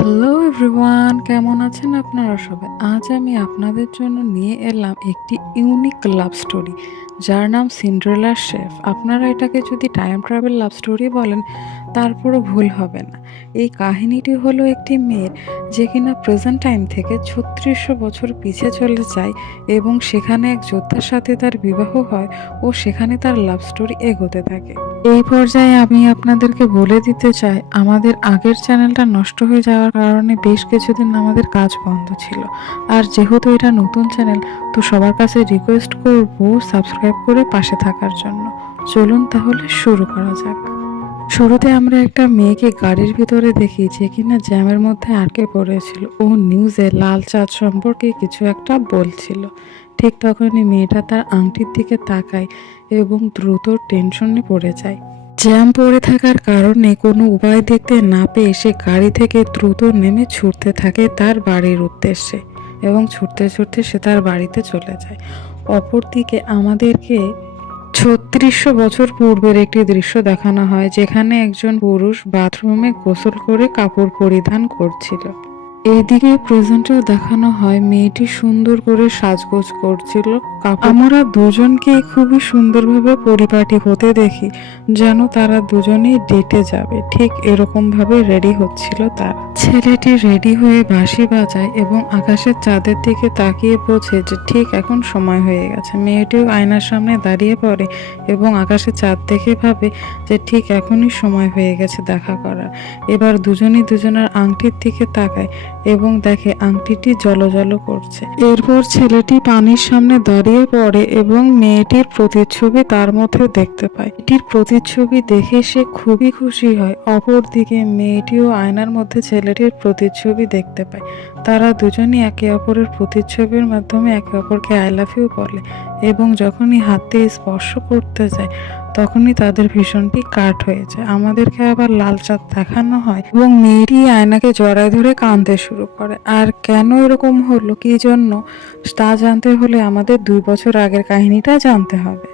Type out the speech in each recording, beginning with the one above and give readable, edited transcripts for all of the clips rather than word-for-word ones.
Hello everyone, কেমন আছেন আপনারা সবাই? আজ আমি আপনাদের জন্য নিয়ে এলাম একটি ইউনিক লাভ স্টোরি, যার নাম সিন্ড্রেলার শেফ। আপনারা এটাকে যদি টাইম ট্রাভেল লাভ স্টোরি বলেন, তারপরও ভুল হবে না। এই কাহিনীটি হলো একটি মেয়ের, যে কিনা প্রেজেন্ট টাইম থেকে ৩৬০০ বছর পিছিয়ে চলে যায় এবং সেখানে এক যোদ্ধার সাথে তার বিবাহ হয় ও সেখানে তার লাভ স্টোরি এগোতে থাকে। এই পর্যায়ে আমি আপনাদেরকে বলে দিতে চাই, আমাদের আগের চ্যানেলটা নষ্ট হয়ে যাওয়ার কারণে বেশ কিছুদিন আমাদের কাজ বন্ধ ছিল। আর যেহেতু এটা নতুন চ্যানেল, তো সবার কাছে রিকোয়েস্ট করব সাবস্ক্রাইব করে পাশে থাকার জন্য। চলুন তাহলে শুরু করা যাক। শুরুতে আমরা একটা মেয়েকে গাড়ির ভিতরে দেখি, যে কিনা জ্যামের মধ্যে আটকে পড়েছিল। ও নিউজে লাল চাঁদ সম্পর্কে কিছু একটা বলছিল। ঠিক তখনই মেয়েটা তার আংটির দিকে তাকায় এবং দ্রুত টেনশনে পড়ে যায়। জ্যাম পড়ে থাকার কারণে কোনো উপায় দেখতে না পেয়ে সে গাড়ি থেকে দ্রুত নেমে ছুটতে থাকে তার বাড়ির উদ্দেশ্যে এবং ছুটতে ছুটতে সে তার বাড়িতে চলে যায়। অপরদিকে আমাদেরকে ৩৬০০ বছর পূর্বের একটি দৃশ্য দেখানো হয়, যেখানে একজন পুরুষ বাথরুমে গোসল করে কাপড় পরিধান করছিল। এইদিকে প্রেজেন্টেও দেখানো হয় মেয়েটি সুন্দর করে সাজগোজ করছিল। আমরা দুজনকে খুবই সুন্দরভাবে পরিপাটি হতে দেখি, যেন তারা দুজনেই ডেটে যাবে। ঠিক এরকম ভাবে রেডি হচ্ছিল তারা। ছেলেটি রেডি হয়ে বাঁশি বাজায় এবং আকাশের চাঁদের দিকে তাকিয়ে বোঝে যে ঠিক এখন সময় হয়ে গেছে। মেয়েটিও আয়নার সামনে দাঁড়িয়ে পড়ে এবং আকাশে চাঁদ দেখে ভাবে যে ঠিক এখনই সময় হয়ে গেছে দেখা করার। এবার দুজনই দুজনের আংটির দিকে তাকায় এবং দেখে আংটিটি জলজল করছে। এরপর ছেলেটি পানির সামনে দাঁড়িয়ে পড়ে এবং মেয়েটির প্রতিচ্ছবি তার মধ্যে দেখতে পায়। এটির প্রতিচ্ছবি দেখে সে খুবই খুশি হয়। অপরদিকে মেয়েটিও আয়নার মধ্যে ছেলেটির প্রতিচ্ছবি দেখতে পায়। তারা দুজনই একে অপরের প্রতিচ্ছবির মাধ্যমে একে অপরকে আই লাভ ইউ বলে এবং যখনই হাত দিয়ে স্পর্শ করতে যায় তখনই তাদের ভীষণটি কাট হয়ে যায়। আমাদেরকে আবার লাল চাঁদ দেখানো হয় এবং মেয়েটি আয়নাকে জড়ায় ধরে কাঁদতে শুরু করে। আর কেন এরকম হলো, কি জন্য, তা জানতে হলে আমাদের ২ বছর আগের কাহিনীটা জানতে হবে।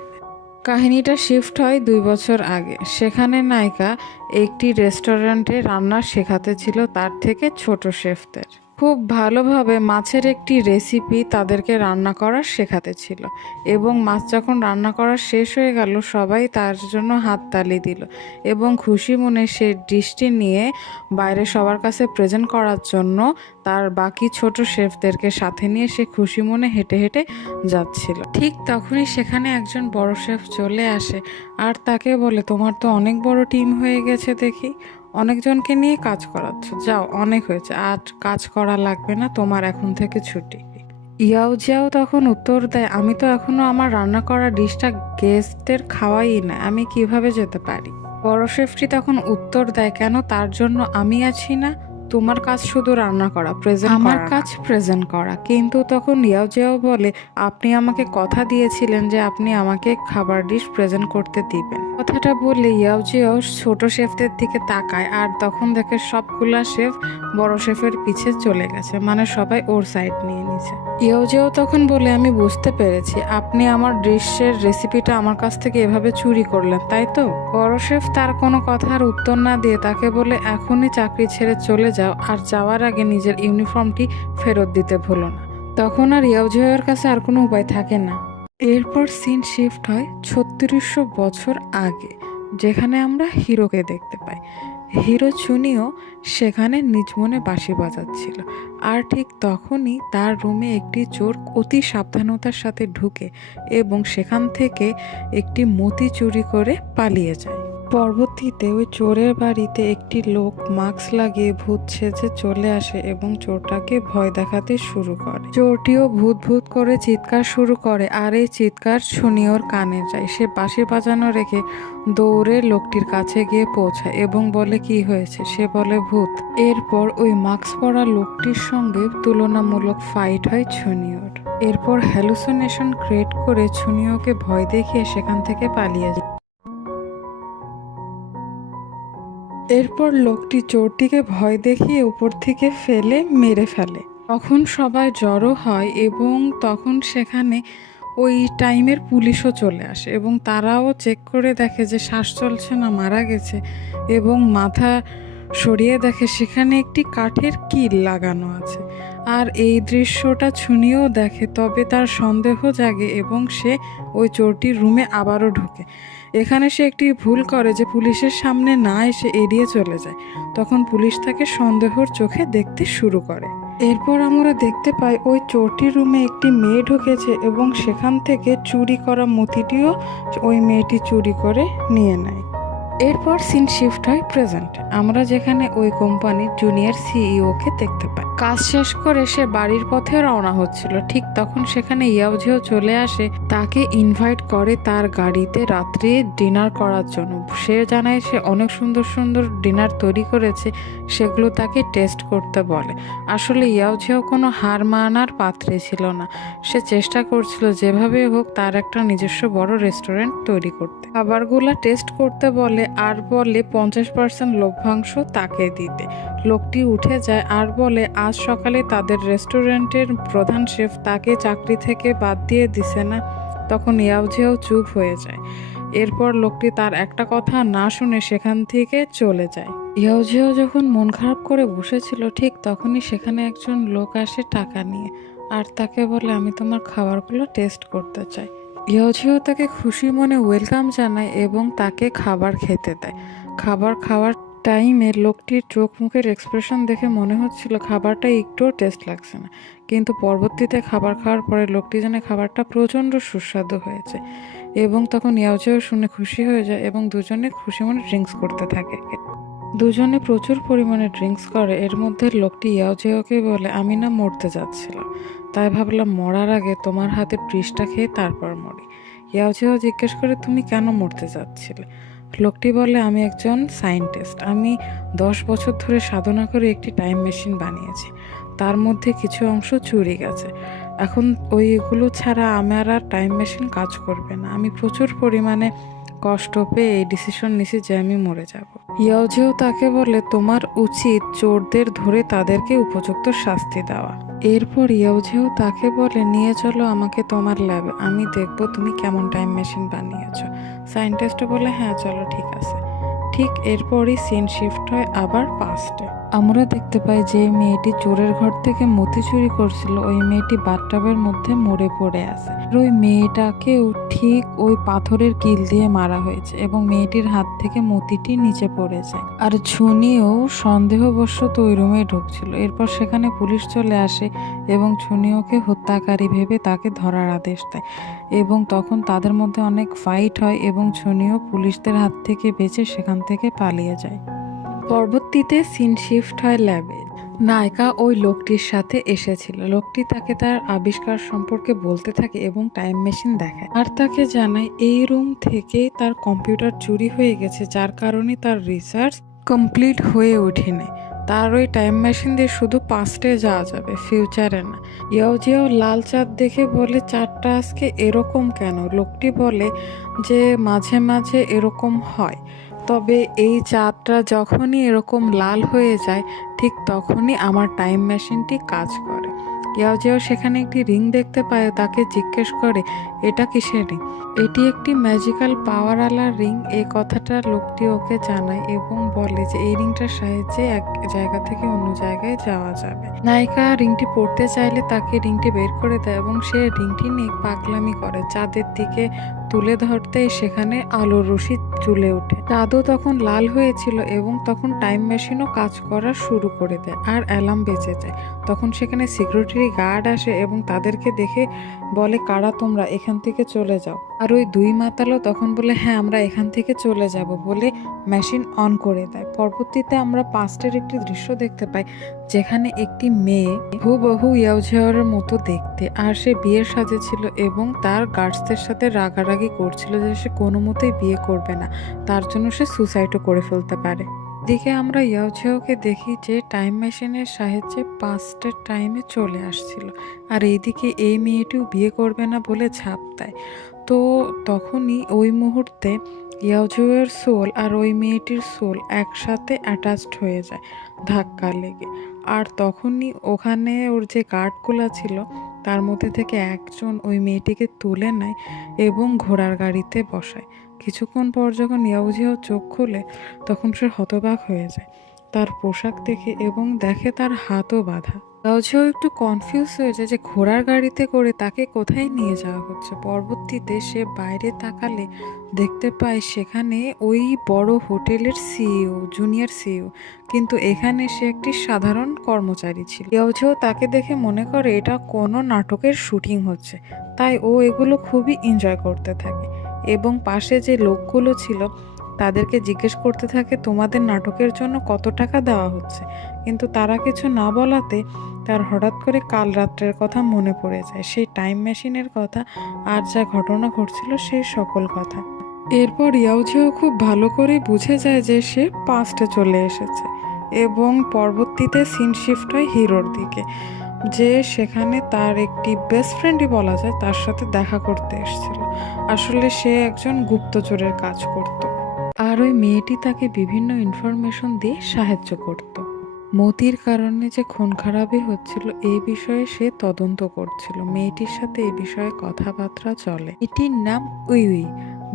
কাহিনীটা শিফট হয় ২ বছর আগে। সেখানে নায়িকা একটি রেস্টুরেন্টে রান্না শেখাতে ছিল তার থেকে ছোট শেফদের। খুব ভালোভাবে মাছের একটি রেসিপি তাদেরকে রান্না করা শেখাতে ছিল এবং মাছ যখন রান্না করা শেষ হয়ে গেল, সবাই তার জন্য হাততালি দিল এবং খুশি মনে সে ডিশটি নিয়ে বাইরে সবার কাছে প্রেজেন্ট করার জন্য তার বাকি ছোট শেফদেরকে সাথে নিয়ে সে খুশি মনে হেঁটে হেঁটে যাচ্ছিল। ঠিক তখনই সেখানে একজন বড় শেফ চলে আসে আর তাকে বলে, তোমার তো অনেক বড় টিম হয়ে গেছে দেখি, অনেকজনকে নিয়ে কাজ করাচ্ছ, যাও অনেক হয়েছে, আর কাজ করা লাগবে না, তোমার এখন থেকে ছুটি। ইয়াও জিয়াও তখন উত্তর দেয়, আমি তো এখনো আমার রান্না করা ডিশটা গেস্টদের খাওয়াই না, আমি কিভাবে যেতে পারি? বড় শেফটি তখন উত্তর দেয়, কেন, তার জন্য আমি আছি না? তোমার কাজ শুধু রান্না করা, প্রেজেন্ট করা, আমার কাজ প্রেজেন্ট করা। কিন্তু তখন ইয়াও জিয়াও বলে, আপনি আমাকে কথা দিয়েছিলেন যে আপনি আমাকে খাবার ডিশ প্রেজেন্ট করতে দিবেন। কথাটা বলে ইয়াও জিয়াও ছোট শেফদের দিকে তাকায় আর তখন দেখে সবগুলা শেফ বড় শেফের পিছে চলে গেছে, মানে সবাই ওর সাইড নিয়ে নিছে। ইয়াও জিয়াও তখন বলে, আমি বুঝতে পেরেছি, আপনি আমার ডিশের রেসিপিটা আমার কাছ থেকে এভাবে চুরি করলেন, তাই তো? বড় শেফ তার কোনো কথার উত্তর না দিয়ে তাকে বলে, এখনই চাকরি ছেড়ে চলে যাও আর যাওয়ার আগে নিজের ইউনিফর্মটি ফেরত দিতে ভুলো না। তখন আর ইয়াও জিয়াওর কাছে আর কোনো উপায় থাকে না। এরপর সিন শিফট হয় ৩৬০০ বছর আগে, যেখানে আমরা হিরোকে দেখতে পাই। হিরো চুনিও সেখানে নিজ মনে বাঁশি বাজাচ্ছিল আর ঠিক তখনই তার রুমে একটি চোর অতি সাবধানতার সাথে ঢুকে এবং সেখান থেকে একটি মতি চুরি করে পালিয়ে যায়। পরবর্তীতে ওই চোরের বাড়িতে একটি লোক মাস্ক লাগিয়ে ভূত সেজে চলে আসে এবং চোরটাকে ভয় দেখাতে শুরু করে। চোরটিও ভূত ভূত করে চিৎকার শুরু করে আর এই চিৎকার চুনিওর কানে যায়। সে বাঁশি বাজানো রেখে দৌড়ে লোকটির কাছে গিয়ে পৌঁছায় এবং বলে, কি হয়েছে? সে বলে, ভূত। এরপর ওই মাস্ক পরা লোকটির সঙ্গে তুলনামূলক ফাইট হয় চুনিওর। এরপর হ্যালুসিনেশন ক্রিয়েট করে চুনিওকে ভয় দেখিয়ে সেখান থেকে পালিয়ে যায়। এরপর লোকটি চোরটিকে ভয় দেখিয়ে উপর থেকে ফেলে মেরে ফেলে। তখন সবাই জড়ো হয় এবং তখন সেখানে ওই টাইমের পুলিশও চলে আসে এবং তারাও চেক করে দেখে যে শ্বাস চলছে না, মারা গেছে এবং মাথা সরিয়ে দেখে সেখানে একটি কাঠের কিল লাগানো আছে। আর এই দৃশ্যটা ছুনিও দেখে, তবে তার সন্দেহ জাগে এবং সে ওই চোরটির রুমে আবারও ঢোকে। এখানে সে একটি ভুল করে যে পুলিশের সামনে না এসে এড়িয়ে চলে যায়। তখন পুলিশ তাকে সন্দেহর চোখে দেখতে শুরু করে। এরপর আমরা দেখতে পাই ওই চোরটির রুমে একটি মেয়ে ঢুকেছে এবং সেখান থেকে চুরি করা মতিটিও ওই মেয়েটি চুরি করে নিয়ে নেয়। এরপর সিন শিফট হয় প্রেজেন্টে। আমরা যেখানে ওই কোম্পানির জুনিয়র সিইওকে দেখতে পাই। কাজ শেষ করে সে বাড়ির পথে রওনা হচ্ছিল, ঠিক তখন সেখানে ইয়াওঝিও চলে আসে, তাকে ইনভাইট করে তার গাড়িতে রাত্রে ডিনার করার জন্য। সে জানায় সে অনেক সুন্দর সুন্দর ডিনার তৈরি করেছে, সেগুলো তাকে টেস্ট করতে বলে। আসলে ইয়াওঝিও কোনো হার মানার পাত্রে ছিল না। সে চেষ্টা করছিল যেভাবে হোক তার একটা নিজস্ব বড় রেস্টুরেন্ট তৈরি করতে। খাবারগুলা টেস্ট করতে বলে আর বলে 50% লভ্যাংশ তাকে দিতে। লোকটি উঠে যায় আর বলে আজ সকালে তাদের রেস্টুরেন্টের প্রধান শেফ তাকে চাকরি থেকে বাদ দিয়ে দিছে না। তখন ইয়াওঝিও চুপ হয়ে যায়। এরপর লোকটি তার একটা কথা না শুনে সেখান থেকে চলে যায়। ইয়াওঝিও যখন মন খারাপ করে বসেছিল, ঠিক তখনই সেখানে একজন লোক আসে টাকা নিয়ে, আর তাকে বলে আমি তোমার খাবারগুলো টেস্ট করতে চাই। ইয়াওঝিও তাকে খুশি মনে ওয়েলকাম জানায় এবং তাকে খাবার খেতে দেয়। খাবার খাওয়ার টাইমে লোকটির চোখ মুখের এক্সপ্রেশন দেখে মনে হচ্ছিল খাবারটা একটুও টেস্ট লাগছে না, কিন্তু পরবর্তীতে খাবার খাওয়ার পরে লোকটি জানে খাবারটা প্রচণ্ড সুস্বাদু হয়েছে। এবং তখন ইয়াওঝিও শুনে খুশি হয়ে যায় এবং দুজনে খুশি মনে ড্রিঙ্কস করতে থাকে। দুজনে প্রচুর পরিমাণে ড্রিঙ্কস করে। এর মধ্যে লোকটি ইয়াওঝিওকে বলে আমি না মরতে যাচ্ছিলাম, তাই ভাবলাম মরার আগে তোমার হাতে পৃষ্ঠা খেয়ে তারপর মরি। ইয়াওঝিও জিজ্ঞেস করে তুমি কেন মরতে যাচ্ছিলে? লোকটি বলে আমি একজন সায়েন্টিস্ট, আমি 10 বছর ধরে সাধনা করে একটি টাইম মেশিন বানিয়েছি, তার মধ্যে কিছু অংশ চুরি গেছে। এখন ওইগুলো ছাড়া আমার আর টাইম মেশিন কাজ করবে না। আমি প্রচুর পরিমাণে কষ্ট পেয়ে এই ডিসিশন নিছি যে আমি মরে যাব। ইয়াওঝিও তাকে বলে তোমার উচিত চোরদের ধরে তাদেরকে উপযুক্ত শাস্তি দেওয়া। এরপর ইয়াওঝিও তাকে বলে নিয়ে চলো আমাকে তোমার ল্যাবে, আমি দেখব তুমি কেমন টাইম মেশিন বানিয়েছো। সায়েন্টিস্ট বলে হ্যাঁ চলো ঠিক আছে। ঠিক এরপরই সিন শিফট হয় আবার পাস্টে। আমরা দেখতে পাই যে মেয়েটি চোরের ঘর থেকে মতি চুরি করছিল, ওই মেয়েটি বাথটাবের মধ্যে মরে পড়ে আছে। ওই মেয়েটাকেও ঠিক ওই পাথরের কিল দিয়ে মারা হয়েছে এবং মেয়েটির হাত থেকে মতিটি নিচে পড়ে যায়। আর ছুনিও সন্দেহবশত ওই রুমে ঢুকছিল। এরপর সেখানে পুলিশ চলে আসে এবং ছুনিওকে হত্যাকারী ভেবে তাকে ধরার আদেশ দেয় এবং তখন তাদের মধ্যে অনেক ফাইট হয় এবং ছুনিও পুলিশদের হাত থেকে বেঁচে সেখান থেকে পালিয়ে যায়। পরবর্তীতে সিন শিফট হয় ল্যাবে। নায়িকা ওই লোকটির সাথে এসেছিল। লোকটি তাকে তার আবিষ্কার সম্পর্কে বলতে থাকে এবং টাইম মেশিন দেখায় আর তাকে জানায় এই রুম থেকেই তার কম্পিউটার চুরি হয়ে গেছে, যার কারণে তার রিসার্চ কমপ্লিট হয়ে ওঠেনি। তার ওই টাইম মেশিন দিয়ে শুধু পাস্টে যাওয়া যাবে, ফিউচারে না। ইয়াওঝিও লাল চাঁদ দেখে বলে চাঁদটা আজকে এরকম কেন? লোকটি বলে যে মাঝে মাঝে এরকম হয়, তবে এই চাঁদটা যখনই এরকম লাল হয়ে যায় ঠিক তখনই আমার টাইম মেশিনটি কাজ করে। ইয়াওঝিও সেখানে একটি রিং দেখতে পায়, তাকে জিজ্ঞেস করে এটা কিসের রিং? এটি একটি ম্যাজিক্যাল পাওয়ারওয়ালা রিং। এই কথাটা লোকটি ওকে জানায় এবং বলে যে এই রিংটার সাহায্যে এক জায়গা থেকে অন্য জায়গায় যাওয়া যাবে। নায়িকা রিংটি পড়তে চাইলে তাকে রিংটি বের করে দেয় এবং সে রিংটি নিয়ে পাগলামি করে। চাঁদের দিকে তুলে ধরতেই সেখানে আলোর রশ্মি জ্বলে ওঠে। চাঁদও তখন লাল হয়েছিল এবং তখন টাইম মেশিনও কাজ করা শুরু করে দেয় আর অ্যালার্ম বেজে যায়। তখন সেখানে সিকিউরিটি গার্ড আসে এবং তাদেরকে দেখে বলে কারা তোমরা, এখান থেকে চলে যাও। আর ওই দুই মাতালও তখন বলে হ্যাঁ আমরা এখান থেকে চলে যাব বলে মেশিন অন করে দেয়। পরবর্তীতে আমরা পাস্টের একটি দৃশ্য দেখতে পাই যেখানে একটি মেয়ে হুবহু ইয়াওঝিওর মতো দেখতে, আর সে বিয়ের সাজে ছিল এবং তার গার্ডসদের সাথে রাগারাগি করছিল যে সে কোনো মতেই বিয়ে করবে না, তার জন্য সে সুসাইডও করে ফেলতে পারে। দিকে আমরা ইয়াওঝিওকে দেখি যে টাইম মেশিনের সাহায্যে পাস্টের টাইমে চলে আসছিল, আর এইদিকে এই মেয়েটিও বিয়ে করবে না বলে ঝাঁপ দেয়। তো তখনই ওই মুহূর্তে ইয়াওঝিওর সোল আর ওই মেয়েটির সোল একসাথে অ্যাটাচড হয়ে যায় ধাক্কা লেগে। আর তখনই ওখানে ওর যে গার্ডগুলো ছিল তার মধ্যে থেকে একজন ওই মেয়েটিকে তুলে নেয় এবং ঘোড়ার গাড়িতে বসায়। কিছুক্ষণ পর যখন ইয়াওঝিও চোখ খুলে তখন সে হতবাক হয়ে যায়। তার পোশাক দেখে এবং দেখে তার হাতও বাঁধা। ইয়াওঝিও একটু কনফিউজ হয়ে যায় যে ঘোড়ার গাড়িতে করে তাকে কোথায় নিয়ে যাওয়া হচ্ছে। পরবর্তীতে সে বাইরে তাকালে দেখতে পায় সেখানে ওই বড় হোটেলের সিইও, জুনিয়র সিইও, কিন্তু এখানে সে একটি সাধারণ কর্মচারী ছিল। ইয়াওঝিও তাকে দেখে মনে করে এটা কোনো নাটকের শুটিং হচ্ছে, তাই ও এগুলো খুবই এনজয় করতে থাকে এবং পাশে যে লোকগুলো ছিল তাদেরকে জিজ্ঞেস করতে থাকে তোমাদের নাটকের জন্য কত টাকা দেওয়া হচ্ছে, কিন্তু তারা কিছু না বলাতে তার হঠাৎ করে কাল রাত্রের কথা মনে পড়ে যায়, সেই টাইম মেশিনের কথা আর যা ঘটনা ঘটছিল সেই সকল কথা। এরপর ইয়াওঝিও খুব ভালো করে বুঝে যায় যে সে পাস্টে চলে এসেছে এবং পরবর্তীতে সিন শিফট হয় হিরোর দিকে, যে সেখানে তার একটি বেস্ট ফ্রেন্ডই বলা যায় তার সাথে দেখা করতে এসেছিল। আসলে সে একজন গুপ্তচরের কাজ করত আর ওই মেয়েটি তাকে বিভিন্ন ইনফরমেশন দিয়ে সাহায্য করত। মতির কারণে যে খুন খারাপই হচ্ছিল এই বিষয়ে সে তদন্ত করছিল। মেয়েটির সাথে এই বিষয়ে কথাবার্তা চলে। এটির নাম উই উই।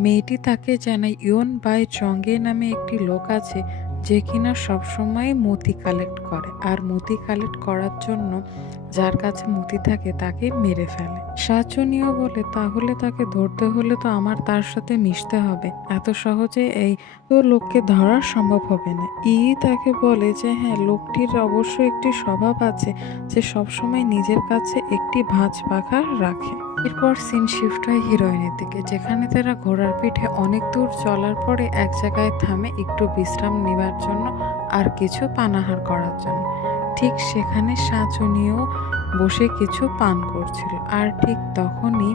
মেয়েটি তাকে জানায় ইয়ন বাই চঙ্গে নামে একটি লোক আছে যে কিনা সবসময় মতি কালেক্ট করে, আর মতি কালেক্ট করার জন্য যার কাছে মতি থাকে তাকে মেরে ফেলে। শাচনীয় বলে তাহলে তাকে ধরতে হলে তো আমার তার সাথে মিশতে হবে, এত সহজে এই তো লোককে ধরা সম্ভব হবে না। তাকে বলে যে হ্যাঁ, লোকটির অবশ্যই একটি স্বভাব আছে যে সবসময় নিজের কাছে একটি ভাঁজ পাখা রাখে। এরপর সিন শিফট হয় হিরোইনের দিকে, যেখানে তারা ঘোড়ার পিঠে অনেক দূর চলার পরে এক জায়গায় থামে একটু বিশ্রাম নেবার জন্য আর কিছু পানাহার করার জন্য। ঠিক সেখানে শাচনীয় বসে কিছু পান করছিল, আর ঠিক তখনই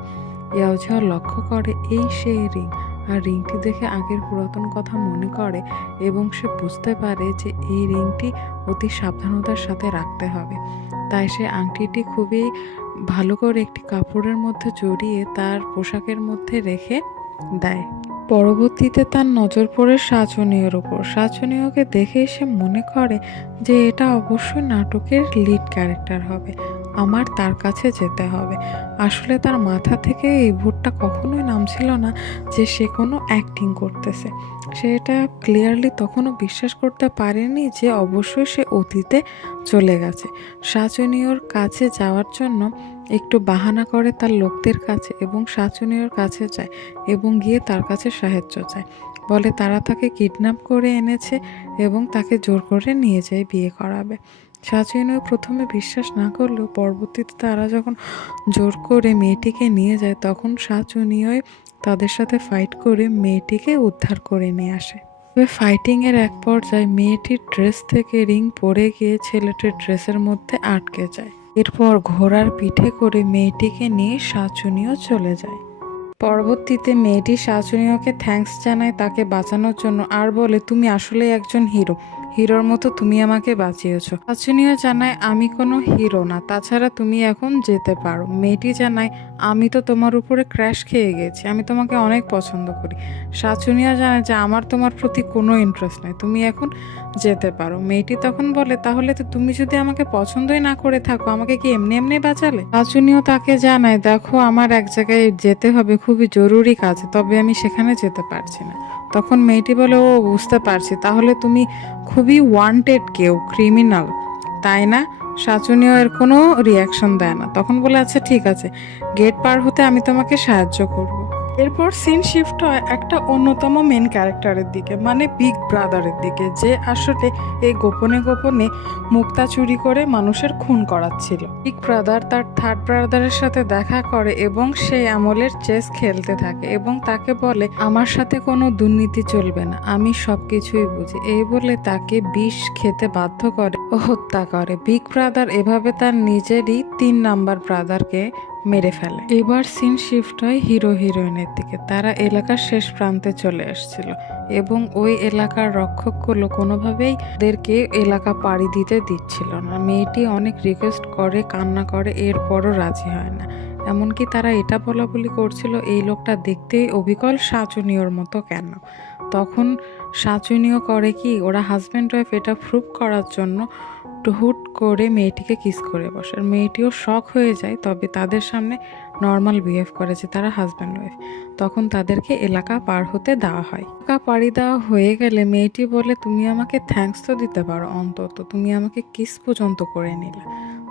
ইয়াওঝিও লক্ষ্য করে এই সেই রিং, আর রিংটি দেখে আগের পুরাতন কথা মনে করে এবং সে বুঝতে পারে যে এই রিংটি অতি সাবধানতার সাথে রাখতে হবে। তাই সে আংটিটি খুবই ভালো করে একটি কাপড়ের মধ্যে জড়িয়ে তার পোশাকের মধ্যে রেখে দেয়। পরবর্তীতে তার নজর পড়ে শাচনীয়র ওপর। শাচনীয়কে দেখে সে মনে করে যে এটা অবশ্যই নাটকের লিড ক্যারেক্টার হবে, আমার তার কাছে যেতে হবে। আসলে তার মাথা থেকে এই ভূতটা কখনোই নামছিল না যে সে কোনো অ্যাক্টিং করতেছে। সে এটা ক্লিয়ারলি তখনও বিশ্বাস করতে পারেনি যে অবশ্যই সে অতীতে চলে গেছে। শাচনীয়র কাছে যাওয়ার জন্য একটু বাহানা করে তার লোকদের কাছে এবং শাচনীয়র কাছে যায় এবং গিয়ে তার কাছে সাহায্য চায়। বলে তারা তাকে কিডন্যাপ করে এনেছে এবং তাকে জোর করে নিয়ে যায় বিয়ে করাবে। শাচনীয় প্রথমে বিশ্বাস না করলেও পরবর্তীতে তারা যখন জোর করে মেয়েটিকে নিয়ে যায় তখন শাচনীয় তাদের সাথে ফাইট করে মেয়েটিকে উদ্ধার করে নিয়ে আসে। তবে ফাইটিংয়ের এক পর্যায়ে মেয়েটির ড্রেস থেকে রিং পড়ে গিয়ে ছেলেটির ড্রেসের মধ্যে আটকে যায়। এরপর ঘোড়ার পিঠে করে মেয়েটিকে নিয়ে শাচনীয় চলে যায়। পরবর্তীতে মেয়েটি শাচনীয়কে থ্যাঙ্কস জানায় তাকে বাঁচানোর জন্য, আর বলে তুমি আসলে একজন হিরোর মতো তুমি আমাকে বাঁচিয়েছো। শাচনীয় জানায় আমি কোনো হিরো না, তাছাড়া তুমি এখন যেতে পারো। মেয়েটি জানায় আমি তো তোমার উপরে ক্র্যাশ খেয়ে গেছি, আমি তোমাকে অনেক পছন্দ করি। শাচনীয় জানায় যে আমার তোমার প্রতি কোনো ইন্টারেস্ট নেই, তুমি এখন যেতে পারো। মেয়েটি তখন বলে তাহলে তো তুমি যদি আমাকে পছন্দই না করে থাকো আমাকে কি এমনি এমনি বাঁচালে? শাচনীয় তাকে জানায় দেখো আমার এক জায়গায় যেতে হবে, খুবই জরুরি কাজ, তবে আমি সেখানে যেতে পারছি না। তখন মেয়েটি বলে ও বুঝতে পারছি, তাহলে তুমি খুবই ওয়ান্টেড কেউ, ক্রিমিনাল, তাই না? শাচনীয় এর কোনো রিয়াকশন দেয় না, তখন বলে আচ্ছা ঠিক আছে, গেট পার হতে আমি তোমাকে সাহায্য করব। এরপর সিন শিফট হয় একটা অন্যতম মেন ক্যারেক্টারের দিকে, মানে বিগ ব্রাদারের দিকে, যে আসলে এই গোপনে গোপনে মুক্তা চুরি করে মানুষের খুন করাচ্ছিল। বিগ ব্রাদার তার থার্ড ব্রাদারের সাথে দেখা করে এবং সেই আমলের চেস খেলতে থাকে এবং তাকে বলে আমার সাথে কোনো দুর্নীতি চলবে না, আমি সবকিছুই বুঝি। এই বলে তাকে বিষ খেতে বাধ্য করে ও হত্যা করে। বিগ ব্রাদার এভাবে তার নিজেরই 3 নাম্বার ব্রাদারকে মেরে ফেলে। এবার সিন শিফট হয় হিরো হিরোইনের দিকে। তারা এলাকার শেষ প্রান্তে চলে এসেছিল এবং ওই এলাকার রক্ষকগুলো কোনোভাবেই ওদেরকে এলাকা পাড়ি দিতে দিচ্ছিল না। মেয়েটি অনেক রিকোয়েস্ট করে, কান্না করে, এরপরও রাজি হয় না। এমনকি তারা এটা বলাবলি করছিল এই লোকটা দেখতেই অবিকল শাচনীয়র মতো কেন। তখন শাচনীয় করে কি, ওরা হাজব্যান্ড ওয়াইফ এটা প্রুভ করার জন্য হুট করে মেয়েটিকে কিস করে বসে। মেয়েটিও শক হয়ে যায়, তবে তাদের সামনে নর্মাল বিহেভ করে যে তারা হাজব্যান্ড ওয়াইফ, তখন তাদেরকে এলাকা পার হতে দেওয়া হয়। এলাকা পাড়ি দেওয়া হয়ে গেলে মেয়েটি বলে, তুমি আমাকে থ্যাঙ্কস তো দিতে পারো, অন্তত তুমি আমাকে কিস পর্যন্ত করে নিলে।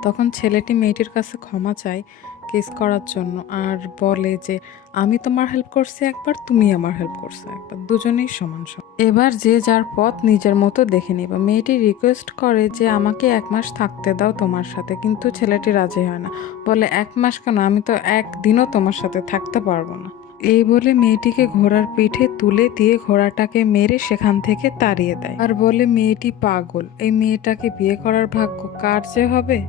তখন ছেলেটি মেয়েটির কাছে ক্ষমা চায় কিস করার জন্য, আর বলে যে আমি তোমার হেল্প করছি একবার, তুমি আমার হেল্প করছো একবার, দুজনেই সমান সমান, এবার যে যার পথ নিজের মতো দেখে নিবা। মেয়েটি রিকোয়েস্ট করে যে আমাকে 1 মাস থাকতে দাও তোমার সাথে, কিন্তু ছেলেটি রাজি হয় না, বলে 1 মাস কেন, আমি তো একদিনও তোমার সাথে থাকতে পারবো না। এই বলে মেয়েটিকে ঘোড়ার পিঠে তুলে দিয়ে ঘোড়াটাকে মেরে সেখান থেকে তাড়িয়ে দেয়, আর বলে মেয়েটি পাগল, এই মেয়েটাকে বিয়ে করার ভাগ্য কার যে হবে।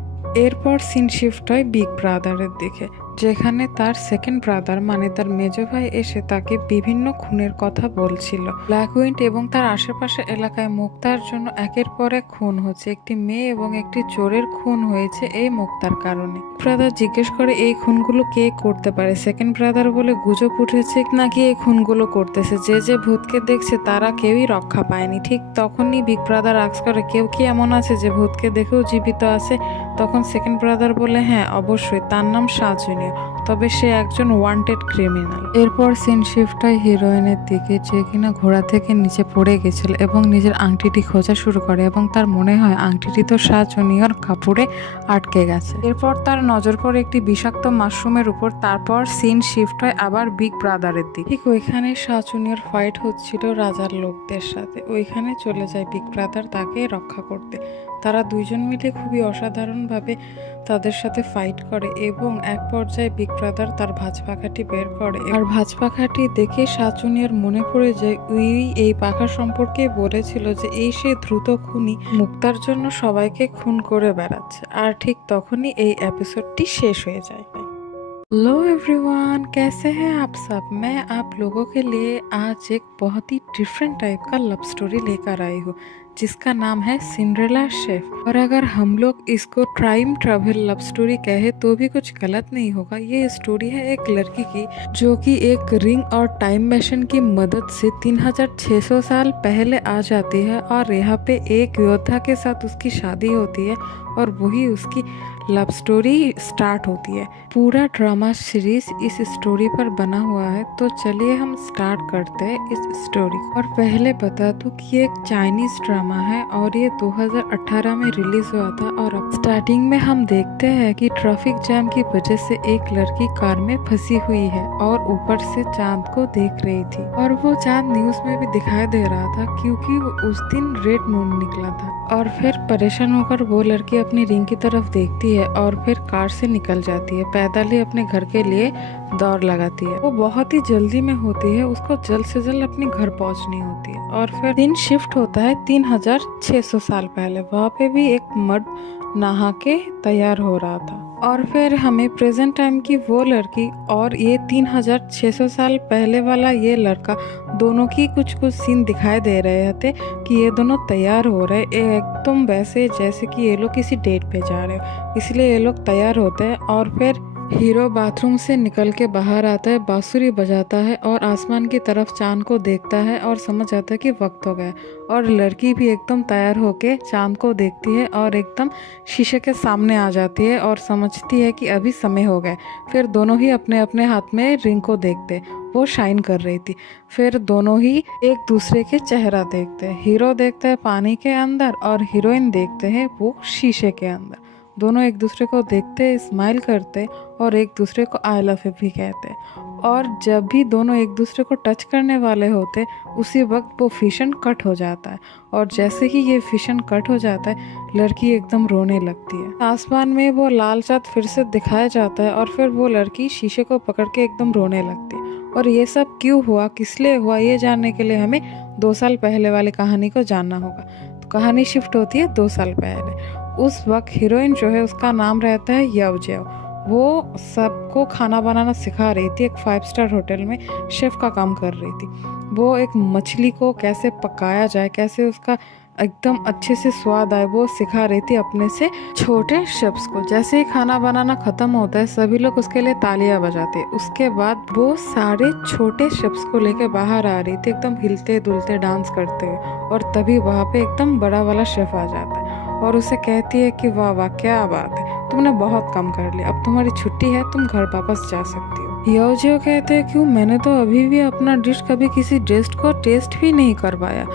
এরপর সিন শিফট হয় বিগ ব্রাদারের দিকে, যেখানে তার সেকেন্ড ব্রাদার মানে তার মেজো ভাই এসে তাকে বিভিন্ন খুনের কথা বলছিল। ব্ল্যাক উইন্ড এবং তার আশেপাশে এলাকায় মুক্তার জন্য একের পর এক খুন হচ্ছে, একটি মেয়ে এবং একটি চোরের খুন হয়েছে এই মুক্তার কারণে। ব্রাদার জিজ্ঞেস করে এই খুনগুলো কে করতে পারে। সেকেন্ড ব্রাদার বলে গুজব উঠেছে নাকি এই খুনগুলো করতেছে যে যে ভূতকে দেখছে তারা কেউই রক্ষা পায়নি। ঠিক তখনই বিগ ব্রাদার আস্ক করে কেউ কি এমন আছে যে ভূতকে দেখেও জীবিত আছে। তখন সেকেন্ড ব্রাদার বলে হ্যাঁ অবশ্যই, তার নাম শাহজুনিয়র, তবে সে একজন ওয়ান্টেড ক্রিমিনাল। এরপর সিন শিফট হয় হিরোইনের দিকে, যে কিনা ঘোড়া থেকে নিচে পড়ে গেছিল এবং নিজের আংটিটি খোঁজা শুরু করে এবং তার মনে হয় আংটিটি তো শাহজুনিয়র কাপড়ে আটকে গেছে। এরপর তার নজর পড়ে একটি বিষাক্ত মাশরুমের উপর। তারপর সিন শিফট হয় আবার বিগ ব্রাদারের দিকে। ঠিক ওইখানে শাহজুনিয়র ফাইট হচ্ছিল রাজার লোকদের সাথে, ওইখানে চলে যায় বিগ ব্রাদার তাকে রক্ষা করতে। তারা দুইজন মিলে খুবই অসাধারণভাবে তাদের সাথে ফাইট করে এবং এক পর্যায়ে বিগ ব্রাদার তার ভাঁজ পাখাটি বের করে, আর ভাঁজ পাখাটি দেখে শাহজুনিয়র মনে পড়ে যায় এই পাখা সম্পর্কে বলেছিল যে এই সেই দ্রুত খুনি মুক্তার জন্য সবাইকে খুন করে বেড়াচ্ছে। আর ঠিক তখনই এই এপিসোডটি শেষ হয়ে যায়। हेलो एवरीवन, कैसे हैं आप सब। मैं आप लोगों के लिए आज एक बहुत ही डिफरेंट टाइप का लव स्टोरी लेकर आई हूँ जिसका नाम है सिंड्रेला शेफ। और अगर हम लोग इसको टाइम ट्रैवल लव स्टोरी कहे तो भी कुछ गलत नहीं होगा। ये स्टोरी है एक लड़की की जो कि एक रिंग और टाइम मशीन की मदद से 3600 साल पहले आ जाती है और यहाँ पे एक योद्धा के साथ उसकी शादी होती है और वही उसकी लव स्टोरी स्टार्ट होती है। पूरा ड्रामा सीरीज इस स्टोरी पर बना हुआ है, तो चलिए हम स्टार्ट करते हैं इस स्टोरी। और पहले बता दूं कि ये एक चाइनीज ड्रामा है और ये 2018 में रिलीज हुआ था। और स्टार्टिंग में हम देखते हैं कि ट्रैफिक जैम की वजह से एक लड़की कार में फंसी हुई है और ऊपर से चांद को देख रही थी, और वो चांद न्यूज में भी दिखाई दे रहा था क्योंकि उस दिन रेड मून निकला था। और फिर परेशान होकर वो लड़की अपनी रिंग की तरफ देखती है और फिर कार से निकल जाती है, पैदल ही अपने घर के लिए दौड़ लगाती है। वो बहुत ही जल्दी में होती है, उसको जल्द से जल्द अपने घर पहुंचनी होती है। और फिर दिन शिफ्ट होता है 3600 साल पहले, वहाँ पे भी एक मर्द नहा के तैयार हो रहा था। और फिर हमें प्रेजेंट टाइम की वो लड़की और ये 3600 साल पहले वाला ये लड़का, दोनों की कुछ कुछ सीन दिखाई दे रहे थे कि ये दोनों तैयार हो रहे एकदम वैसे जैसे कि ये लोग किसी डेट पे जा रहे हो, इसलिए ये लोग तैयार होते हैं। और फिर हीरो बाथरूम से निकल के बाहर आता है, बांसुरी बजाता है और आसमान की तरफ चांद को देखता है और समझ आता है कि वक्त हो गया। और लड़की भी एकदम तैयार होके चांद को देखती है और एकदम शीशे के सामने आ जाती है और समझती है कि अभी समय हो गया। फिर दोनों ही अपने अपने हाथ में रिंग को देखते, वो शाइन कर रही थी। फिर दोनों ही एक दूसरे के चेहरा देखते हैं, हीरो देखता है पानी के अंदर और हीरोइन देखते हैं वो शीशे के अंदर। दोनों एक दूसरे को देखते, स्माइल करते और एक दूसरे को आई लव यू भी कहते। और जब भी दोनों एक दूसरे को टच करने वाले होते उसी वक्त वो फिशन कट हो जाता है, और जैसे ही ये फिशन कट हो जाता है लड़की एकदम रोने लगती है। आसमान में वो लाल चाँद फिर से दिखाया जाता है और फिर वो लड़की शीशे को पकड़ के एकदम रोने लगती है। और ये सब क्यों हुआ, किस लिए हुआ, ये जानने के लिए हमें 2 साल पहले वाली कहानी को जानना होगा। तो कहानी शिफ्ट होती है 2 साल पहले। उस वक्त हीरोइन जो है उसका नाम रहता है याओजेओ। वो सबको खाना बनाना सिखा रही थी, एक 5 स्टार होटल में शेफ का काम कर रही थी। वो एक मछली को कैसे पकाया जाए, कैसे उसका एकदम अच्छे से स्वाद आए, वो सिखा रही थी अपने से छोटे शेफ्स को। जैसे ही खाना बनाना खत्म होता है सभी लोग उसके लिए तालियां बजाते हैं। उसके बाद वो सारे छोटे शेफ्स को लेके बाहर आ रही थी एकदम हिलते डुलते डांस करते हुए, और तभी वहाँ पे एकदम बड़ा वाला शेफ आ जाता है और उसे कहती है कि वाह वाह क्या बात है। तुमने बहुत कम कर लिया, अब तुम्हारी छुट्टी है, तुम घर वापस जा सकती हो। याओजियो कहते हैं क्यों, मैंने तो अभी भी अपना डिश कभी किसी गेस्ट को टेस्ट भी नहीं करवाया।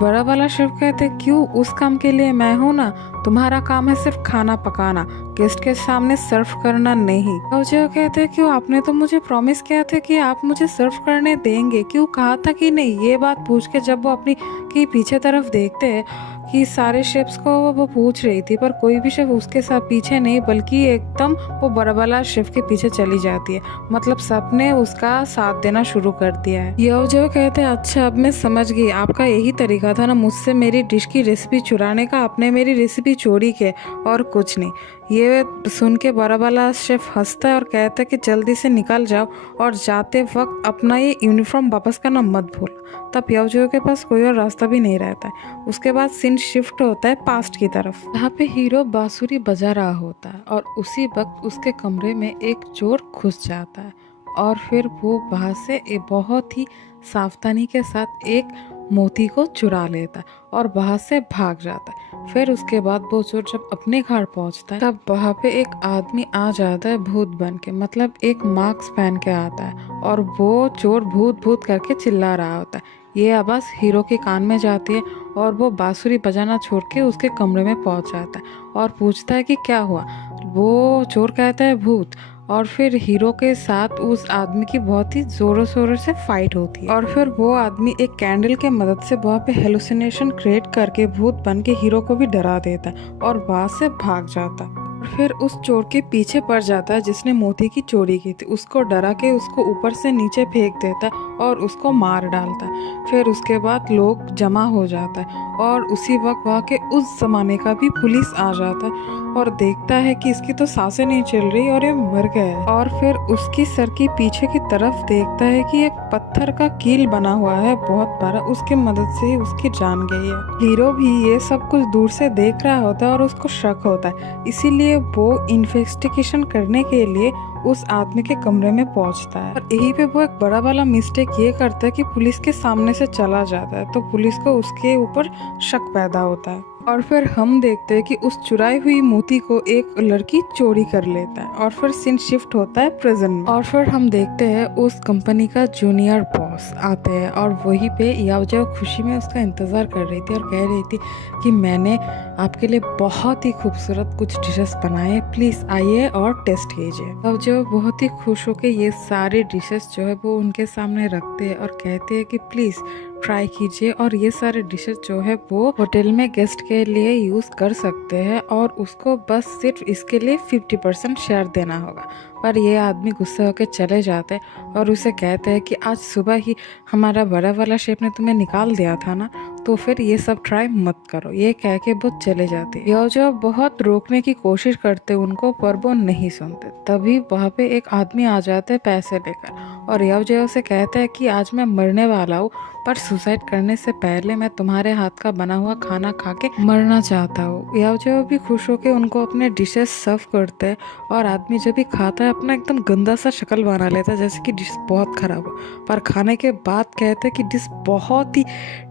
बड़ा वाला शेफ कहते क्यों, उस काम के लिए मैं हूँ ना, तुम्हारा काम है सिर्फ खाना पकाना, गेस्ट के सामने सर्व करना नहीं। याओजियो कहते क्यों, आपने तो मुझे प्रॉमिस किया था कि आप मुझे सर्व करने देंगे, क्यों कहा था कि नहीं। ये बात पूछ के जब वो अपनी की पीछे तरफ देखते हैं कि सारे शेफ्स को वो पूछ रही थी, पर कोई भी शेफ उसके साथ पीछे नहीं, बल्कि एकदम वो बड़ा वाला शेफ के पीछे चली जाती है। मतलब सबने उसका साथ देना शुरू कर दिया है। याओजियो कहते हैं अच्छा अब मैं समझ गई, आपका यही तरीका था ना मुझसे मेरी डिश की रेसिपी चुराने का, आपने मेरी रेसिपी चोरी के और कुछ नहीं। ये सुन के बड़ा वाला शेफ हंसता है और कहता है कि जल्दी से निकल जाओ और जाते वक्त अपना ये यूनिफॉर्म वापस करना मत भूलना। तब याओजियो के पास कोई और रास्ता भी नहीं रहता है। उसके बाद सीन शिफ्ट होता है पास्ट की तरफ, जहाँ पे हीरो बांसुरी बजा रहा होता है और उसी वक्त उसके कमरे में एक चोर घुस जाता है और फिर वो वहाँ से बहुत ही सावधानी के साथ एक मोती को चुरा लेता है और वहाँ से भाग जाता है। फिर उसके बाद वो चोर जब अपने घर पहुँचता है तब वहाँ पे एक आदमी आ जाता है भूत बन के, मतलब एक मास्क पहन के आता है और वो चोर भूत भूत करके चिल्ला रहा होता है। ये आवाज़ हीरो के कान में जाती है और वो बांसुरी बजाना छोड़ के उसके कमरे में पहुँच जाता है और पूछता है कि क्या हुआ। वो चोर कहता है भूत, और फिर हीरो के साथ उस आदमी की बहुत ही जोरों शोरों से फाइट होती है और फिर वो आदमी एक कैंडल के मदद से वहाँ पे हेलुसिनेशन क्रिएट करके भूत बन के हीरो को भी डरा देता है और वहाँ से भाग जाता है। और फिर उस चोर के पीछे पड़ जाता है जिसने मोती की चोरी की थी, उसको डरा के उसको ऊपर से नीचे फेंक देता है और उसको मार डालता है। फिर उसके बाद लोग जमा हो जाता है और उसी वक्त वहाँ के उस जमाने का भी पुलिस आ जाता है और देखता है कि इसकी तो सांसें नहीं चल रही और ये मर गया है। और फिर उसकी सर की पीछे की तरफ देखता है कि एक पत्थर का कील बना हुआ है बहुत बड़ा, उसकी मदद से ही उसकी जान गई है। हीरो भी ये सब कुछ दूर से देख रहा होता है और उसको शक होता है, इसीलिए वो इन्वेस्टिगेशन करने के लिए उस आदमी के कमरे में पहुंचता है। और यहीं पे वो एक बड़ा वाला मिस्टेक ये करता है कि पुलिस के सामने से चला जाता है, तो पुलिस को उसके ऊपर शक पैदा होता है। और फिर हम देखते हैं कि उस चुराई हुई मोती को एक लड़की चोरी कर लेता है और फिर सीन शिफ्ट होता है प्रिजन में। और फिर हम देखते हैं उस कंपनी का जूनियर बॉस आते हैं और वहीं पे याओजियो खुशी में उसका इंतज़ार कर रही थी और कह रही थी कि मैंने आपके लिए बहुत ही खूबसूरत कुछ डिशेस बनाए, प्लीज़ आइए और टेस्ट कीजिए। याओजियो बहुत ही खुश होकर ये सारे डिशेस जो है वो उनके सामने रखते हैं और कहते हैं कि प्लीज़ ट्राई कीजिए और ये सारे डिशेस जो है वो होटल में गेस्ट के लिए यूज़ कर सकते हैं और उसको बस सिर्फ इसके लिए 50% शेयर देना होगा। पर ये आदमी गुस्से होकर चले जाते हैं और उसे कहते हैं कि आज सुबह ही हमारा बड़ा वाला शेफ ने तुम्हें निकाल दिया था ना, तो फिर ये सब ट्राई मत करो। ये कह के वो चले जाते। याओजियो बहुत रोकने की कोशिश करते उनको, पर वो नहीं सुनते। तभी वहाँ पे एक आदमी आ जाता है पैसे लेकर और याओजियो से कहता है कि आज मैं मरने वाला हूँ, पर सुसाइड करने से पहले मैं तुम्हारे हाथ का बना हुआ खाना खा के मरना चाहता हूँ। याओजियो भी खुश होकर उनको अपने डिशेस सर्व करते हैं और आदमी जब भी खाता है अपना एकदम गंदा सा शक्ल बना लेता है जैसे कि डिश बहुत ख़राब हो, पर खाने के बाद कहते हैं कि डिश बहुत ही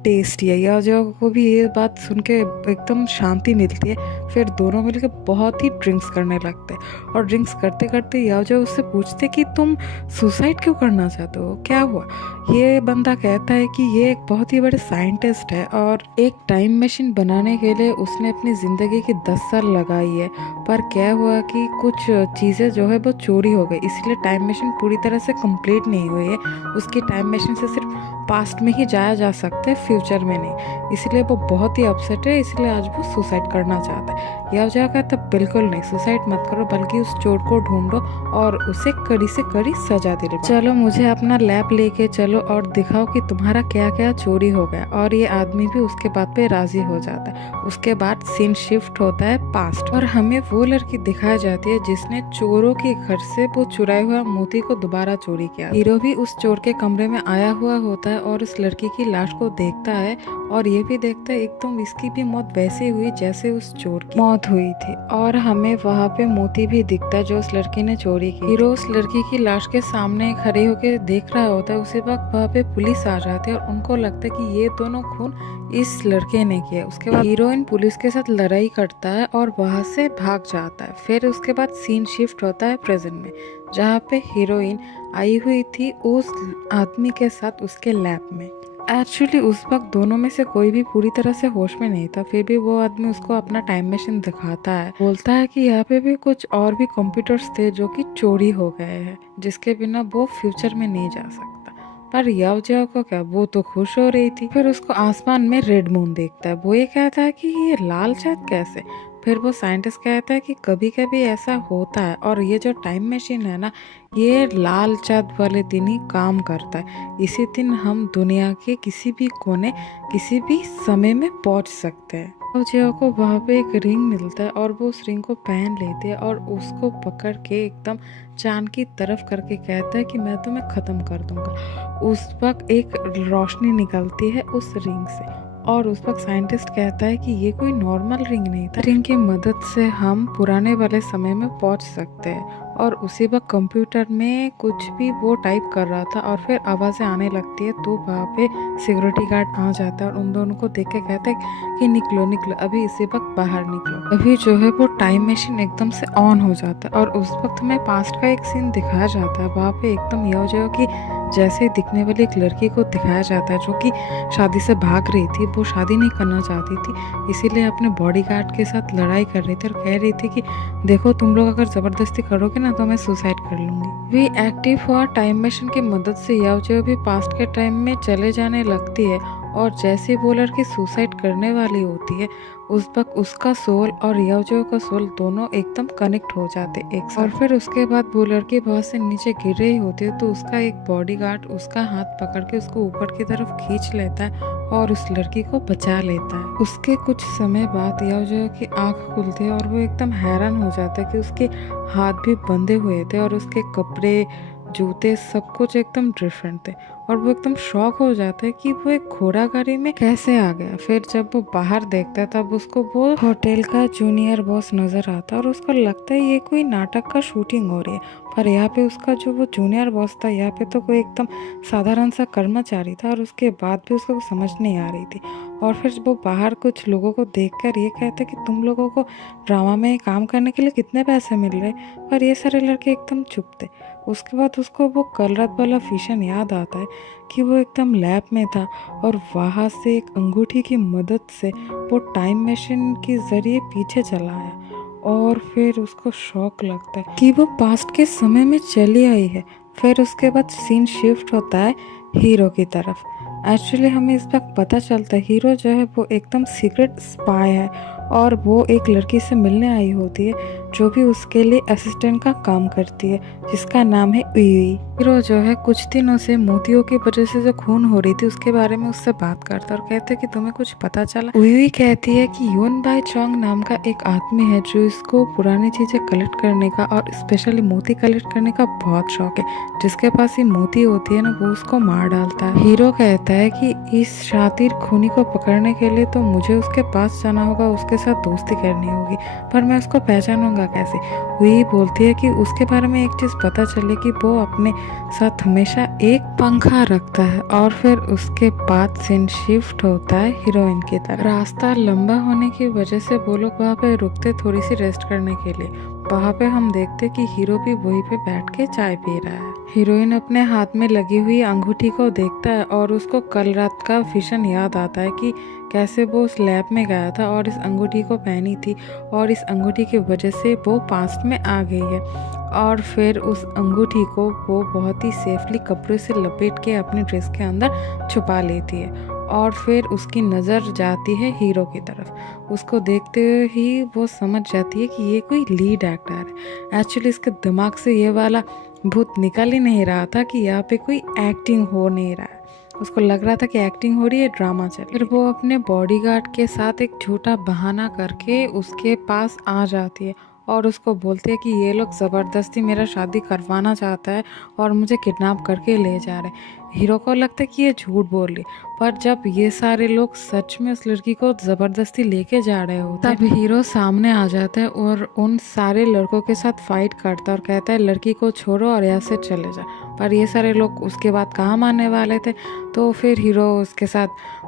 टेस्टी है। याओजियो को भी ये बात सुन के एकदम शांति मिलती है। फिर दोनों मिलकर बहुत ही ड्रिंक्स करने लगते हैं और ड्रिंक्स करते करते याओजियो उससे पूछते कि तुम सुसाइड क्यों करना चाहते हो, क्या हुआ। ये बंदा कहता है कि ये एक बहुत ही बड़े साइंटिस्ट है और एक टाइम मशीन बनाने के लिए उसने अपनी ज़िंदगी की 10 साल लगाई है, पर क्या हुआ कि कुछ चीज़ें जो है वो चोरी हो गई, इसलिए टाइम मशीन पूरी तरह से कंप्लीट नहीं हुई है। उसकी टाइम मशीन से सिर्फ पास्ट में ही जाया जा सकता है, फ्यूचर में नहीं। इसलिए वो बहुत ही अपसेट है, इसलिए आज वो सुसाइड करना चाहता है। याओजियो कहता है बिल्कुल नहीं, सुसाइड मत करो, बल्कि उस चोर को ढूंढो और उसे कड़ी से कड़ी सजा दिलवाओ। चलो मुझे अपना लैब लेके चलो और दिखाओ कि तुम्हारा क्या क्या चोरी हो गया। और ये आदमी भी उसके बात पे राजी हो जाता है। उसके बाद सीन शिफ्ट होता है पास्ट और हमें वो लड़की दिखाई जाती है जिसने चोरों के घर से वो चुराया हुआ मोती को दोबारा चोरी किया। हीरो भी उस चोर के कमरे में आया हुआ होता है और उस लड़की की लाश को देखता है और ये भी देखता है एकदम इसकी भी मौत वैसे हुई जैसे उस चोर की मौत हुई थी। और हमें वहाँ पे मोती भी दिखता है जो उस लड़की ने चोरी की। हीरो उस लड़की की लाश के सामने खड़े होकर देख रहा होता है, उसी वक्त वहाँ पे पुलिस आ जाती है और उनको लगता है कि ये दोनों खून इस लड़के ने किया। उसके बाद हीरोइन पुलिस के साथ लड़ाई करता है और वहां से भाग जाता है। फिर उसके बाद सीन शिफ्ट होता है प्रेजेंट में, जहाँ पे हीरोइन आई हुई थी उस आदमी के साथ उसके लैब में। एक्चुअली उस वक्त दोनों में से कोई भी पूरी तरह से होश में नहीं था, फिर भी वो आदमी उसको अपना टाइम मशीन दिखाता है, बोलता है कि यहाँ पे भी कुछ और भी कंप्यूटर्स थे जो कि चोरी हो गए हैं, जिसके बिना वो फ्यूचर में नहीं जा सकता। पर याओ जियाओ को क्या, वो तो खुश हो रही थी। फिर उसको आसमान में रेड मून देखता है, वो ये कहता है कि ये लाल चाँद कैसे। फिर वो साइंटिस्ट कहता है कि कभी कभी ऐसा होता है और ये जो टाइम मशीन है ना, ये लाल चाँद वाले दिन ही काम करता है। इसी दिन हम दुनिया के किसी भी कोने किसी भी समय में पहुंच सकते हैं। तो जियो को वहाँ पे एक रिंग मिलता है और वो उस रिंग को पहन लेते हैं और उसको पकड़ के एकदम चांद की तरफ करके कहता है कि मैं तुम्हें खत्म कर दूंगा। उस वक्त एक रोशनी निकलती है उस रिंग से और उस वक्त साइंटिस्ट कहता है कि ये कोई नॉर्मल रिंग नहीं था, रिंग की मदद से हम पुराने वाले समय में पहुंच सकते हैं। और उसी वक्त कंप्यूटर में कुछ भी वो टाइप कर रहा था और फिर आवाज़ें आने लगती है, तो वहाँ पे सिक्योरिटी गार्ड आ जाता है और उन दोनों को देख के कहता है कि निकलो निकलो, अभी इसी वक्त बाहर निकलो। अभी जो है वो टाइम मशीन एकदम से ऑन हो जाता है और उस वक्त हमें पास्ट का एक सीन दिखाया जाता है। वहाँ पे एकदम याओ जियाओ की जैसे दिखने वाली एक लड़की को दिखाया जाता है जो कि शादी से भाग रही थी। वो शादी नहीं करना चाहती थी, इसीलिए अपने बॉडीगार्ड के साथ लड़ाई कर रही थी और कह रही थी कि देखो तुम लोग अगर जबरदस्ती करोगे ना तो मैं सुसाइड कर लूंगी। वी एक्टिव हुआ टाइम मशीन की मदद से याओ जियाओ भी पास्ट के टाइम में चले जाने लगती है और जैसे वो लड़की सुसाइड करने वाली होती है उस वक्त उसका सोल और याओ जियाओ का सोल दोनों एकदम कनेक्ट हो जाते एक साथ। और फिर उसके बाद वो लड़की बहुत से नीचे गिर रही होती है तो उसका एक बॉडीगार्ड उसका हाथ पकड़ के उसको ऊपर की तरफ खींच लेता है और उस लड़की को बचा लेता है। उसके कुछ समय बाद याओ जियाओ की आंख खुलती है और वो एकदम हैरान हो जाता है कि उसके हाथ भी बंधे हुए थे और उसके कपड़े जूते सब कुछ एकदम डिफरेंट थे और वो एकदम शॉक हो जाता है कि वो एक घोड़ा गाड़ी में कैसे आ गया। फिर जब वो बाहर देखता है तब उसको वो होटल का जूनियर बॉस नजर आता है और उसको लगता है ये कोई नाटक का शूटिंग हो रही है, पर यहाँ पे उसका जो वो जूनियर बॉस था यहाँ पे तो कोई एकदम साधारण सा कर्मचारी था और उसके बाद भी उसको समझ नहीं आ रही थी। और फिर वो बाहर कुछ लोगों को देखकर ये कहता है कि तुम लोगों को ड्रामा में काम करने के लिए कितने पैसे मिल रहे, पर ये सारे लड़के एकदम चुप थे। उसके बाद उसको वो कल रात वाला फिशन याद आता है कि वो एकदम लैब में था और वहाँ से एक अंगूठी की मदद से वो टाइम मशीन के जरिए पीछे चला आया और फिर उसको शौक लगता है कि वो पास्ट के समय में चली आई है। फिर उसके बाद सीन शिफ्ट होता है हीरो की तरफ। एक्चुअली हमें इस वक्त पता चलता है हीरो जो है वो एकदम सीक्रेट स्पाई है और वो एक लड़की से मिलने आई होती है जो भी उसके लिए असिस्टेंट का काम करती है, जिसका नाम है उई। हीरो जो है कुछ दिनों से मोतियों की वजह से जो खून हो रही थी उसके बारे में उससे बात करता है और कहते हैं कि तुम्हें कुछ पता चला। उई कहती है कि यून बाई चोंग नाम का एक आदमी है जो इसको पुरानी चीजें कलेक्ट करने का और स्पेशली मोती कलेक्ट करने का बहुत शौक है। जिसके पास ये मोती होती है ना वो उसको मार डालता है। हीरो कहता है कि इस शातिर खूनी को पकड़ने के लिए तो मुझे उसके पास जाना होगा, उसके साथ दोस्ती करनी होगी, पर मैं उसको पहचानूंगा कैसे। वही बोलती है कि उसके बारे में एक चीज पता चले कि वो अपने साथ हमेशा एक पंखा रखता है। और फिर उसके बाद सीन शिफ्ट होता है हीरोइन की तरफ। रास्ता लंबा होने की वजह से वो लोग वहाँ पे रुकते थोड़ी सी रेस्ट करने के लिए। वहाँ पे हम देखते कि हीरो भी वहीं पे बैठ के चाय पी रहा है। हीरोइन अपने हाथ में लगी हुई अंगूठी को देखता है और उसको कल रात का विजन याद आता है कि कैसे वो उस लैब में गया था और इस अंगूठी को पहनी थी और इस अंगूठी की वजह से वो पास्ट में आ गई है। और फिर उस अंगूठी को वो बहुत ही सेफली कपड़े से लपेट के अपनी ड्रेस के अंदर छुपा लेती है और फिर उसकी नज़र जाती है हीरो की तरफ। उसको देखते ही वो समझ जाती है कि ये कोई लीड एक्टर है। एक्चुअली इसके दिमाग से ये वाला भूत निकल ही नहीं रहा था कि यहाँ पे कोई एक्टिंग हो नहीं रहा है। उसको लग रहा था कि एक्टिंग हो रही है, ड्रामा चल। फिर वो अपने बॉडीगार्ड के साथ एक छोटा बहाना करके उसके पास आ जाती है और उसको बोलती है कि ये लोग ज़बरदस्ती मेरा शादी करवाना चाहता है और मुझे किडनैप करके ले जा रहे हैं। हीरो को लगता है कि ये झूठ बोल रही, पर जब ये सारे लोग सच में उस लड़की को जबरदस्ती लेके जा रहे होते हैं, तब हीरो सामने आ जाता है और उन सारे लड़कों के साथ फाइट करता है और कहता है लड़की को छोड़ो और यहाँ से चले जा। पर ये सारे लोग उसके बाद कहाँ मानने वाले थे, तो फिर हीरो उसके साथ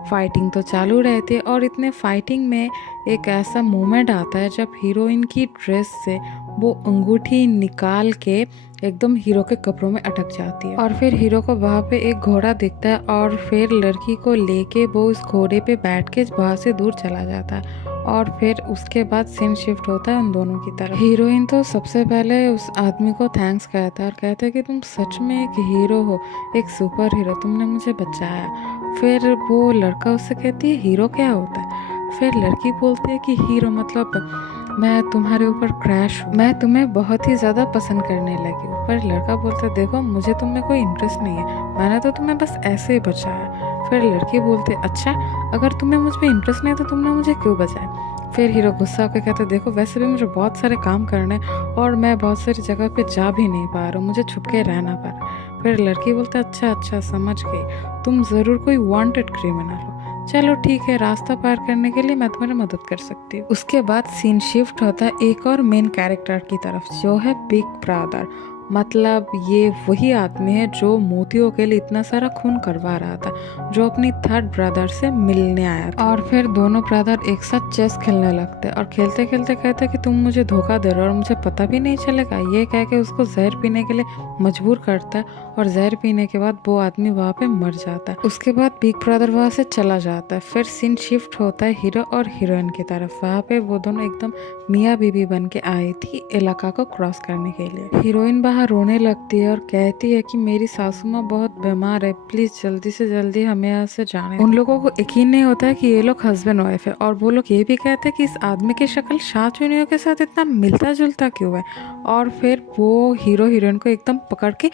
फाइटिंग तो चालू रहती है। और इतने फाइटिंग में एक ऐसा मोमेंट आता है जब हीरोइन की ड्रेस से वो अंगूठी निकाल के एकदम हीरो के कपड़ों में अटक जाती है। और फिर हीरो को वहाँ पे एक घोड़ा दिखता है और फिर लड़की को लेके वो उस घोड़े पे बैठ के वहाँ से दूर चला जाता है। और फिर उसके बाद सीन शिफ्ट होता है उन दोनों की तरफ। हीरोइन तो सबसे पहले उस आदमी को थैंक्स कहता है और कहता है कि तुम सच में एक हीरो हो, एक सुपर हीरो, तुमने मुझे बचाया। फिर वो लड़का उससे कहती है हीरो क्या होता है। फिर लड़की बोलती है कि हीरो मतलब मैं तुम्हारे ऊपर क्रैश हूँ, मैं तुम्हें बहुत ही ज़्यादा पसंद करने लगी हूँ। पर लड़का बोलता है देखो मुझे तुम में कोई इंटरेस्ट नहीं है, मैंने तो तुम्हें बस ऐसे ही बचाया। फिर लड़की बोलते अच्छा अगर तुम्हें मुझ में इंटरेस्ट नहीं है तो तुमने मुझे क्यों बचाया। फिर हीरो गुस्सा होकर कहते देखो वैसे भी मुझे बहुत सारे काम करने और मैं बहुत सारी जगह पे जा भी नहीं पा रहा हूँ, मुझे छुप के रहना पड़ रहा है। फिर लड़की बोलता अच्छा अच्छा समझ गई, तुम ज़रूर कोई वांटेड क्रिमिनल हो, चलो ठीक है, रास्ता पार करने के लिए मैं तुम्हारी मदद कर सकती हूँ। उसके बाद सीन शिफ्ट होता है एक और मेन कैरेक्टर की तरफ जो है बिग ब्रदर। मतलब ये वही आदमी है जो मोतियों के लिए इतना सारा खून करवा रहा था, जो अपनी थर्ड ब्रदर से मिलने आया था। और फिर दोनों ब्रदर एक साथ चेस खेलने लगते और खेलते खेलते कहते कि तुम मुझे धोखा दे रहे हो और मुझे पता भी नहीं चलेगा। ये कह के उसको जहर पीने के लिए मजबूर करता है और जहर पीने के बाद वो आदमी वहाँ पे मर जाता है। उसके बाद बिग ब्रदर वहाँ से चला जाता है। फिर सीन शिफ्ट होता है हीरो और हीरोइन की तरफ। वहाँ पे वो दोनों एकदम मियाँ बीबी बन के आई थी इलाका को क्रॉस करने के लिए। हीरोइन बाहर रोने लगती है और कहती है कि मेरी सासू माँ बहुत बीमार है, प्लीज जल्दी से जल्दी हमें यहाँ से जाने। उन लोगों को यकीन नहीं होता है कि ये लोग हस्बैंड वाइफ है और वो लोग ये भी कहते हैं कि इस आदमी की शक्ल शाह चुनियों के साथ इतना मिलता जुलता क्यों है। और फिर वो हीरो हीरोइन को एकदम पकड़ के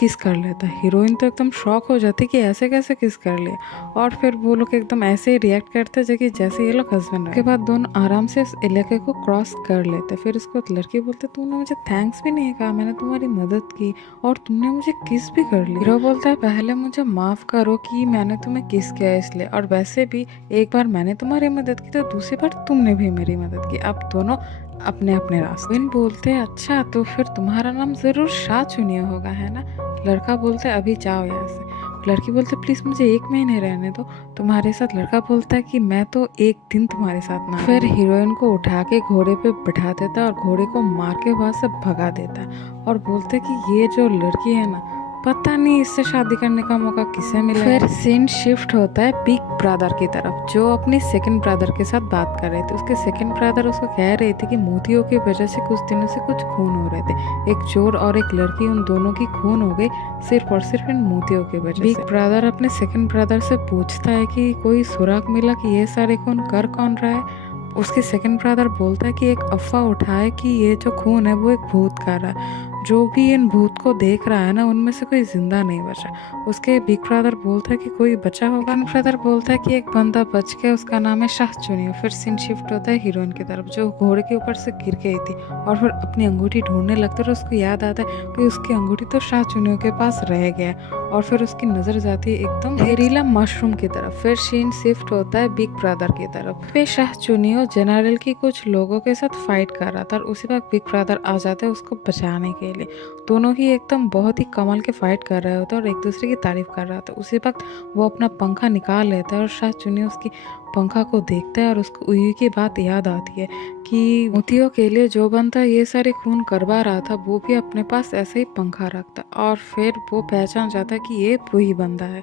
किस कर लेता है। हीरोइन तो एकदम शॉक हो जाती है कि ऐसे कैसे किस कर लिया। और फिर वो लोग एकदम ऐसे ही रिएक्ट करते हैं जैसे ये लोग हस्बैंड है। उसके बाद दोनों आराम से इस इलाके को क्रॉस कर लेते। फिर उसको लड़की बोलते तूने मुझे थैंक्स भी नहीं कहा, मैंने तुम्हारी मदद की और तुमने मुझे किस भी कर ली। हीरो बोलता है पहले मुझे माफ करो कि मैंने तुम्हें किस किया इसलिए, और वैसे भी एक बार मैंने तुम्हारी मदद की तो दूसरी बार तुमने भी मेरी मदद की, अब दोनों अपने अपने रास्ते। बोलते अच्छा तो फिर तुम्हारा नाम जरूर शाह चुनिया होगा है ना। लड़का बोलता है अभी जाओ यहाँ से। लड़की बोलते प्लीज मुझे 1 महीने रहने दो तुम्हारे साथ। लड़का बोलता है कि मैं तो 1 दिन तुम्हारे साथ ना। फिर हीरोइन को उठा के घोड़े पे बैठा देता और घोड़े को मार के वहां से भगा देता और बोलते कि ये जो लड़की है ना पता नहीं इससे शादी करने का मौका किसे मिला। फिर सीन शिफ्ट होता है बिग ब्रदर की तरफ जो अपने सेकंड ब्रदर के साथ बात कर रहे थे। उसके सेकंड ब्रदर उसको कह रहे थे कि मोतियों की वजह से कुछ दिनों से कुछ खून हो रहे थे, एक चोर और एक लड़की, उन दोनों की खून हो गई सिर्फ और सिर्फ इन मोतियों की वजह से। बिग ब्रदर अपने सेकंड ब्रदर से पूछता है कि कोई सुराग मिला कि ये सारे खून कर कौन रहा है। उसके सेकंड ब्रदर बोलता है कि एक अफवाह उठाए कि ये जो खून है वो एक भूत का रहा है, जो भी इन भूत को देख रहा है ना उनमें से कोई जिंदा नहीं बचा। उसके बिग ब्रदर बोलता है कि कोई बचा होगा। ब्रदर बोलता है कि एक बंदा बच गया, उसका नाम है शाह चुनिया। फिर सीन शिफ्ट होता है हीरोइन की तरफ जो घोड़े के ऊपर से गिर गई थी और फिर अपनी अंगूठी ढूंढने लगता है और उसको याद आता है कि उसकी अंगूठी तो शाह चुनियों के पास रह गया। और फिर उसकी नजर जाती है एकदम जहरीला मशरूम की तरफ। फिर सीन शिफ्ट होता है बिग ब्रदर की तरफ। फिर शाह चुनियो जनरल की कुछ लोगों के साथ फाइट कर रहा था और उसी वक्त बिग ब्रदर आ जाते हैं उसको बचाने के लिए। दोनों ही एकदम बहुत ही कमाल के फाइट कर रहे होते हैं और एक दूसरे की तारीफ कर रहा था। उसी वक्त वो अपना पंखा निकाल लेता है और शाह चुनियो उसकी पंखा को देखता है और उसको उई की बात याद आती है कि मोतियों के लिए जो बंदा ये सारे खून करवा रहा था वो भी अपने पास ऐसे ही पंखा रखता और फिर वो पहचान जाता है कि ये वही बंदा है।